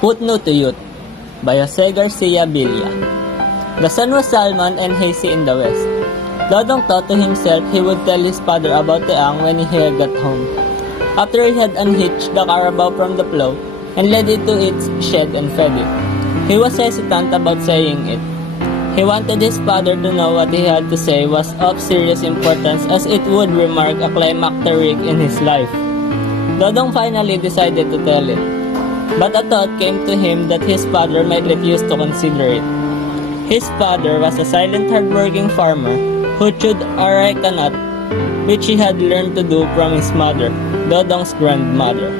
Footnote to Youth by Jose Garcia. The sun was salmon and hazy in the west. Dodong thought to himself he would tell his father about Teang when he had got home. After he had unhitched the carabao from the plow and led it to its shed and fed it, he was hesitant about saying it. He wanted his father to know what he had to say was of serious importance as it would remark a climacteric in his life. Dodong finally decided to tell it, but a thought came to him that his father might refuse to consider it. His father was a silent, hard-working farmer who chewed a nut, which he had learned to do from his mother, Dodong's grandmother.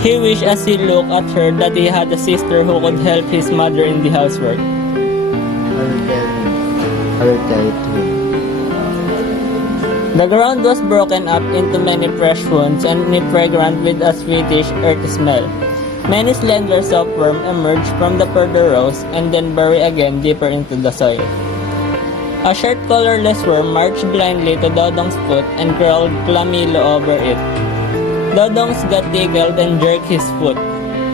He wished as he looked at her that he had a sister who could help his mother in the housework. I will tell it to him. The ground was broken up into many fresh wounds and fragrant with a sweetish, earthy smell. Many slender silkworms emerged from the further rows and then buried again deeper into the soil. A short colorless worm marched blindly to Dodong's foot and crawled clumsily over it. Dodong's got tickled and jerked his foot,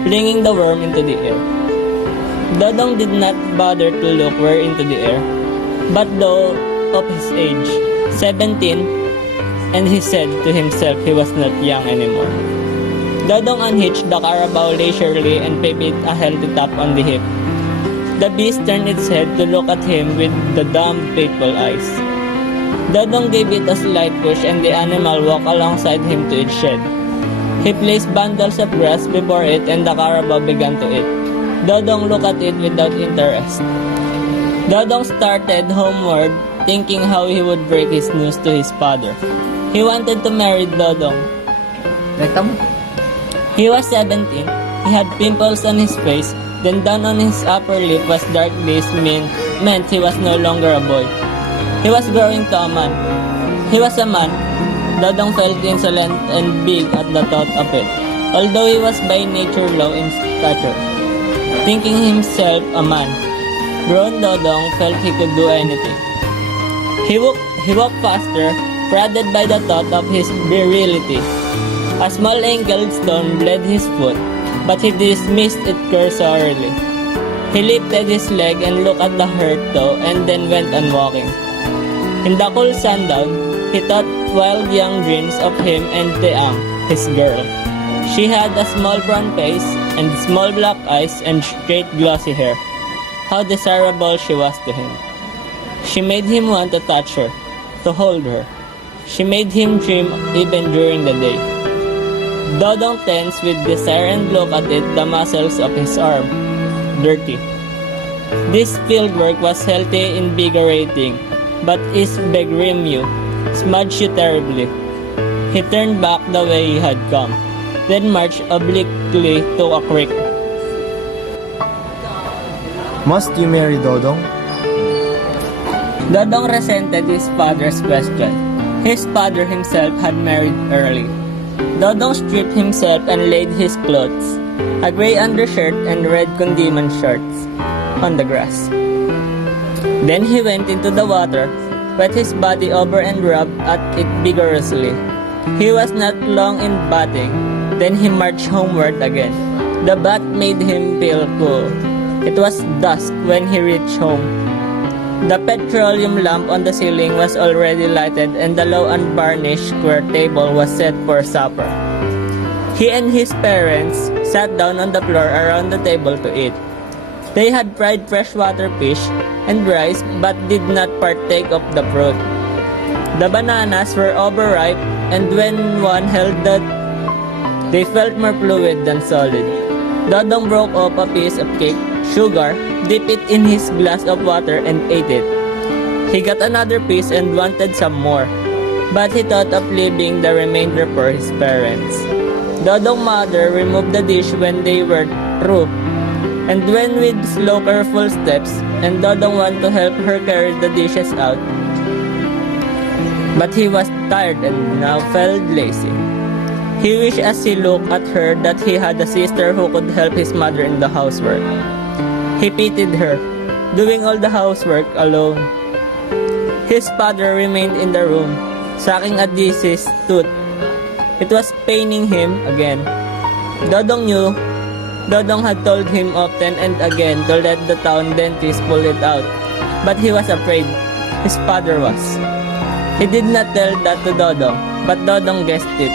flinging the worm into the air. Dodong did not bother to look where into the air, but though of his age, 17, and he said to himself he was not young anymore. Dodong unhitched the carabao leisurely and gave it a healthy tap on the hip. The beast turned its head to look at him with the dumb, faithful eyes. Dodong gave it a slight push and the animal walked alongside him to its shed. He placed bundles of grass before it and the carabao began to eat. Dodong looked at it without interest. Dodong started homeward, thinking how he would break his news to his father. He wanted to marry Dodong. He was 17. He had pimples on his face, then down on his upper lip was dark. This meant he was no longer a boy. He was growing to a man. He was a man. Dodong felt insolent and big at the thought of it, although he was by nature low in stature. Thinking himself a man, grown Dodong felt he could do anything. He walked faster, prodded by the thought of his virility. A small angled stone bled his foot, but he dismissed it cursorily. He lifted his leg and looked at the hurt toe and then went on walking. In the cool sundown, he thought wild young dreams of him and Teang, his girl. She had a small brown face and small black eyes and straight glossy hair. How desirable she was to him. She made him want to touch her, to hold her. She made him dream even during the day. Dodong tensed with desire and looked at it, the muscles of his arm, dirty. This field work was healthy, invigorating, but his begrimu smudged you terribly. He turned back the way he had come, then marched obliquely to a creek. Must you marry Dodong? Dodong resented his father's question. His father himself had married early. Dodong stripped himself and laid his clothes, a gray undershirt and red Kundiman shorts, on the grass. Then he went into the water, wet his body over and rubbed at it vigorously. He was not long in bathing. Then he marched homeward again. The bath made him feel cool. It was dusk when he reached home. The petroleum lamp on the ceiling was already lighted and the low unvarnished square table was set for supper. He and his parents sat down on the floor around the table to eat. They had fried freshwater fish and rice but did not partake of the fruit. The bananas were overripe and when one held that, they felt more fluid than solid. Dodong broke off a piece of cake, sugar, dipped it in his glass of water and ate it. He got another piece and wanted some more, but he thought of leaving the remainder for his parents. Dodong's mother removed the dish when they were through, and went with slow, careful steps, and Dodong wanted to help her carry the dishes out. But he was tired and now felt lazy. He wished as he looked at her that he had a sister who could help his mother in the housework. He pitied her, doing all the housework alone. His father remained in the room, sucking at his tooth. It was paining him again. Dodong knew Dodong had told him often and again to let the town dentist pull it out, but he was afraid. His father was. He did not tell that to Dodong, but Dodong guessed it.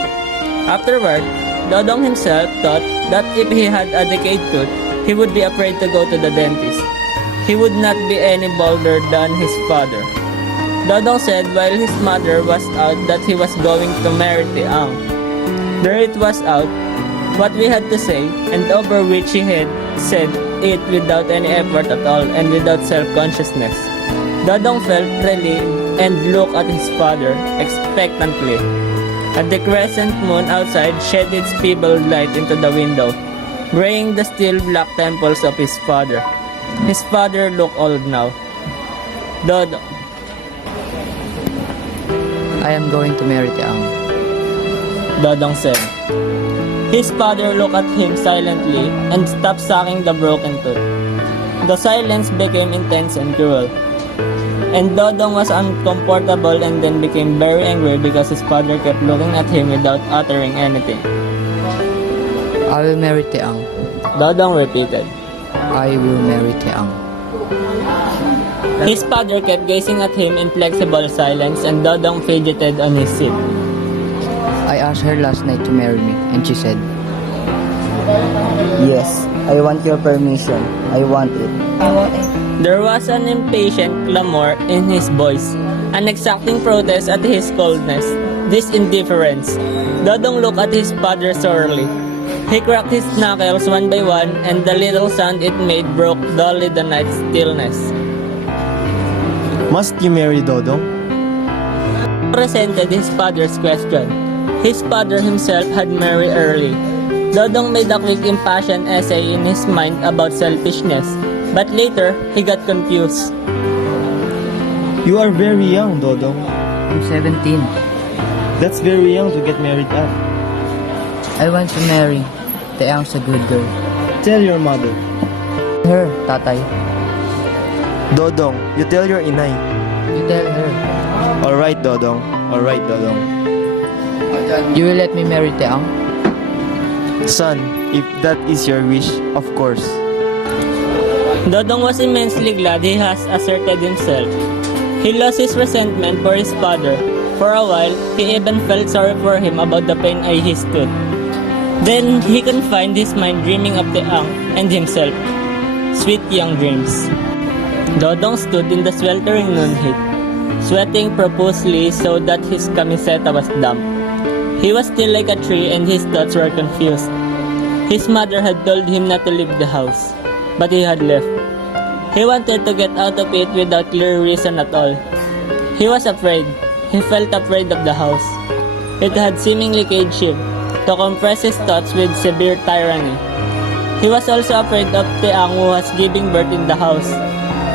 Afterward, Dodong himself thought that if he had a decayed tooth, he would be afraid to go to the dentist. He would not be any bolder than his father. Dodong said while his mother was out that he was going to marry Tiang. There it was out, what we had to say, and over which he had said it without any effort at all and without self-consciousness. Dodong felt relieved and looked at his father expectantly. At the crescent moon outside shed its feeble light into the window, graying the still black temples of his father. His father looked old now. Dodong. I am going to marry Tiang. Dodong said. His father looked at him silently and stopped sucking the broken tooth. The silence became intense and cruel. And Dodong was uncomfortable and then became very angry because his father kept looking at him without uttering anything. I will marry Tiang. Dodong repeated. I will marry Tiang. His father kept gazing at him in flexible silence and Dodong fidgeted on his seat. I asked her last night to marry me, and she said, Yes, I want your permission. I want it. There was an impatient clamor in his voice, an exacting protest at his coldness, this indifference. Dodong looked at his father sorely. He cracked his knuckles one by one, and the little sound it made broke dully the night's stillness. Must you marry Dodong? Resented his father's question. His father himself had married early. Dodong made a quick impassioned essay in his mind about selfishness, but later he got confused. You are very young, Dodong. I'm 17. That's very young to get married at. I want to marry. Tiang's a good girl. Tell your mother. Her, tatay. Dodong, you tell your inay. You tell her. Alright, Dodong. Alright, Dodong. You will let me marry Tiang? Son, if that is your wish, of course. Dodong was immensely glad he has asserted himself. He lost his resentment for his father. For a while, he even felt sorry for him about the pain he stood. Then he confined his mind dreaming of Tiang and himself. Sweet young dreams. Dodong stood in the sweltering noon heat, sweating profusely so that his camiseta was damp. He was still like a tree and his thoughts were confused. His mother had told him not to leave the house, but he had left. He wanted to get out of it without clear reason at all. He was afraid. He felt afraid of the house. It had seemingly caged him, to compress his thoughts with severe tyranny. He was also afraid of Tiang who was giving birth in the house.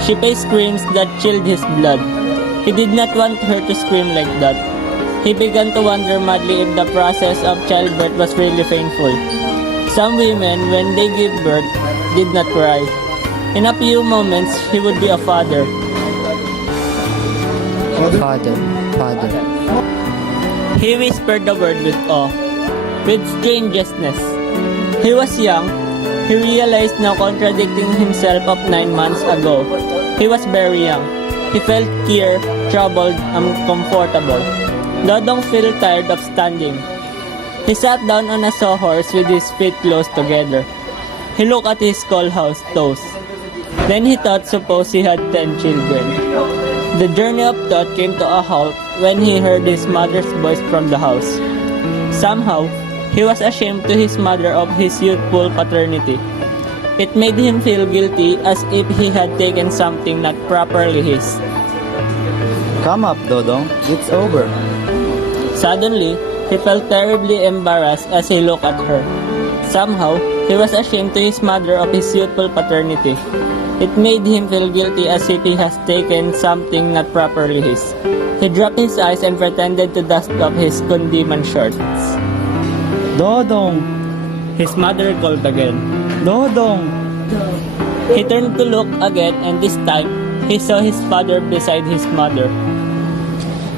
She paced screams that chilled his blood. He did not want her to scream like that. He began to wonder madly if the process of childbirth was really painful. Some women, when they give birth, did not cry. In a few moments, he would be a father. Father. He whispered the word with awe, with strangeness. He was young. He realized now contradicting himself of 9 months ago. He was very young. He felt scared, troubled, uncomfortable. Dodong felt tired of standing. He sat down on a sawhorse with his feet close together. He looked at his schoolhouse toes. Then he thought suppose he had 10 children. The journey of thought came to a halt when he heard his mother's voice from the house. Somehow, he was ashamed to his mother of his youthful paternity. It made him feel guilty as if he had taken something not properly his. Come up, Dodong. It's over. Suddenly, he felt terribly embarrassed as he looked at her. Somehow, he was ashamed to his mother of his youthful paternity. It made him feel guilty as if he has taken something not properly his. He dropped his eyes and pretended to dust off his condiment shorts. Dodong! His mother called again. Dodong! He turned to look again and this time, he saw his father beside his mother.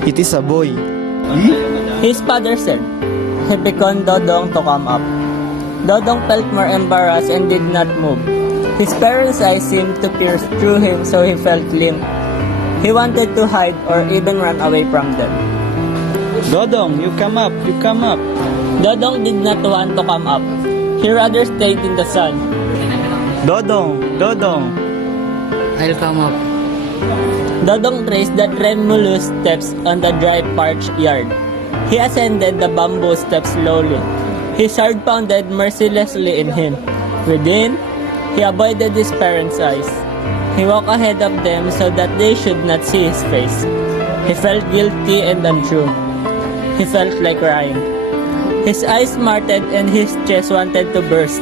It is a boy. His father said. He beckoned Dodong to come up. Dodong felt more embarrassed and did not move. His parents' eyes seemed to pierce through him, so he felt limp. He wanted to hide or even run away from them. Dodong, you come up, you come up. Dodong did not want to come up. He rather stayed in the sun. Dodong, Dodong. I'll come up. Dodong traced the tremulous steps on the dry parched yard. He ascended the bamboo steps slowly. His heart pounded mercilessly in him. Within, he avoided his parents' eyes. He walked ahead of them so that they should not see his face. He felt guilty and untrue. He felt like crying. His eyes smarted and his chest wanted to burst.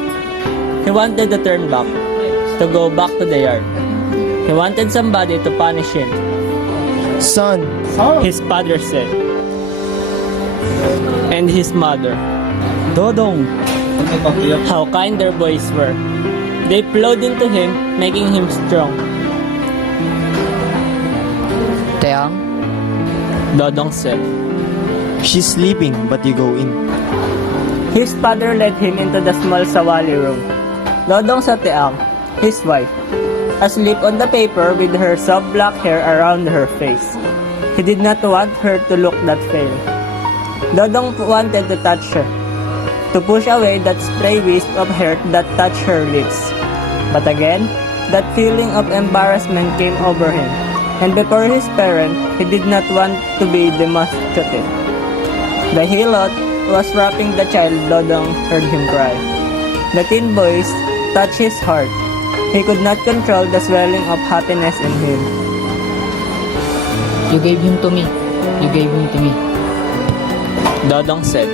He wanted to turn back, to go back to the yard. He wanted somebody to punish him. Son, His father said. And his mother. Dodong. How kind their boys were. They plowed into him, making him strong. Teang, Dodong said. she's sleeping, but you go in. His father led him into the small sawali room. Dodong saw Teang, his wife, asleep on the paper with her soft black hair around her face. He did not want her to look that pale. Dodong wanted to touch her, to push away that stray wisp of hair that touched her lips. But again, that feeling of embarrassment came over him, and before his parents, he did not want to be demonstrative. The hilot was wrapping the child. Dodong heard him cry. The teen voice touched his heart. He could not control the swelling of happiness in him. you gave him to me. You gave him to me. Dodong said.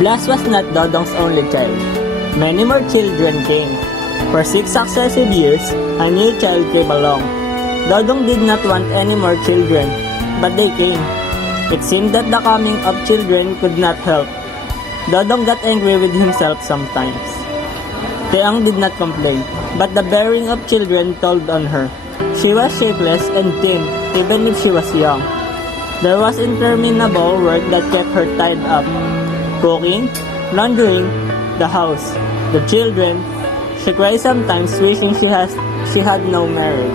Blas was not Dodong's only child. Many more children came. For 6 successive years, a new child came along. Dodong did not want any more children, but they came. It seemed that the coming of children could not help. Dodong got angry with himself sometimes. Teang did not complain, but the bearing of children told on her. She was shapeless and thin, even if she was young. There was interminable work that kept her tied up. Cooking, laundering, the house, the children. She cried sometimes, wishing she had no marriage.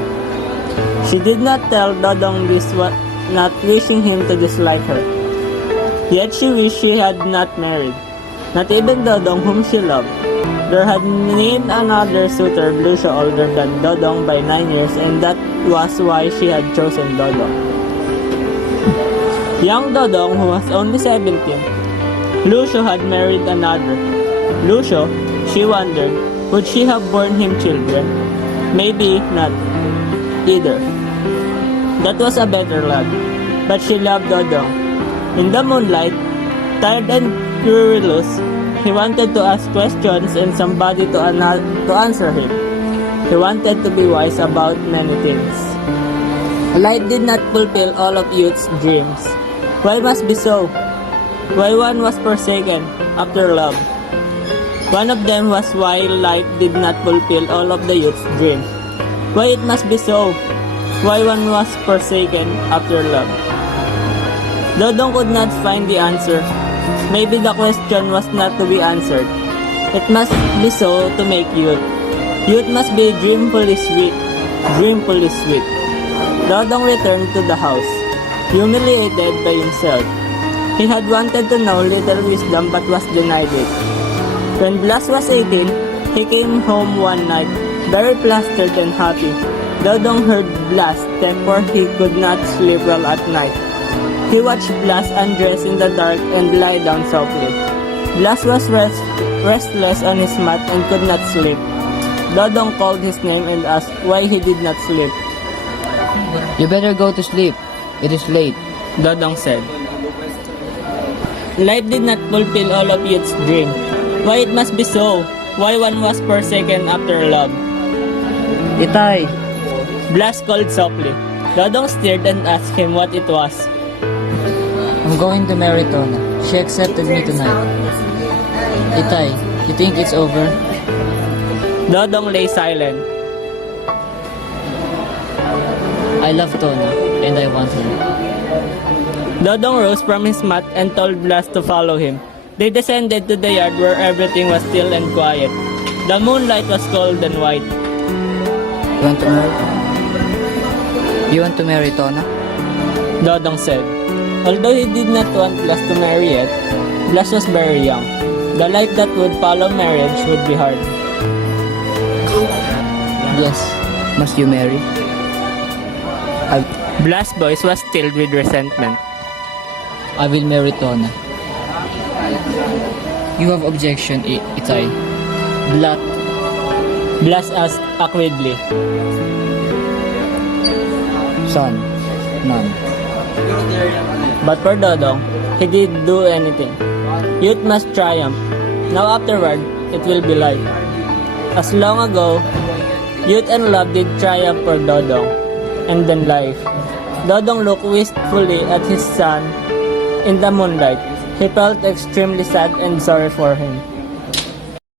She did not tell Dodong this, not wishing him to dislike her. Yet she wished she had not married. Not even Dodong, whom she loved. There had been another suitor, Lucio, older than Dodong by 9 years, and that was why she had chosen Dodong. Young Dodong, who was only 17, Lucio had married another. Lucio, she wondered, would she have borne him children? Maybe not either. That was a better lad, but she loved Dodong. In the moonlight, tired and querulous, he wanted to ask questions and somebody to answer him. He wanted to be wise about many things. Life did not fulfill all of youth's dreams. Why must be so? Why one was forsaken after love? One of them was why life did not fulfill all of the youth's dreams. Why it must be so? Why one was forsaken after love? Dodong could not find the answer. Maybe the question was not to be answered. It must be so to make youth. Youth must be dreamfully sweet. Dreamfully sweet. Dodong returned to the house, humiliated by himself. He had wanted to know little wisdom but was denied it. When Blas was 18, he came home one night, very flustered and happy. Dodong heard Blas, therefore he could not sleep well at night. He watched Blas undress in the dark and lie down softly. Blas was restless on his mat and could not sleep. Dodong called his name and asked why he did not sleep. You better go to sleep. It is late. Dodong said. Life did not fulfill all of youth's dream. Why it must be so? Why one was forsaken after love? Itay, Blas called softly. Dodong stared and asked him what it was. I'm going to marry Tona. She accepted me tonight. Itay, you think it's over? Dodong lay silent. I love Tona, and I want her. Dodong rose from his mat and told Blas to follow him. They descended to the yard where everything was still and quiet. The moonlight was cold and white. You want to marry? You want to marry Tona? Dodong said. Although he did not want Blas to marry yet, Blas was very young. The life that would follow marriage would be hard. Yes. Must you marry? Blas' voice was filled with resentment. I will marry Tona. You have objection, Itay. Blas asked awkwardly. Son, none. But for Dodong, he didn't do anything. Youth must triumph. Now afterward, it will be life. As long ago, youth and love did triumph for Dodong, and then life. Dodong looked wistfully at his son in the moonlight. He felt extremely sad and sorry for him.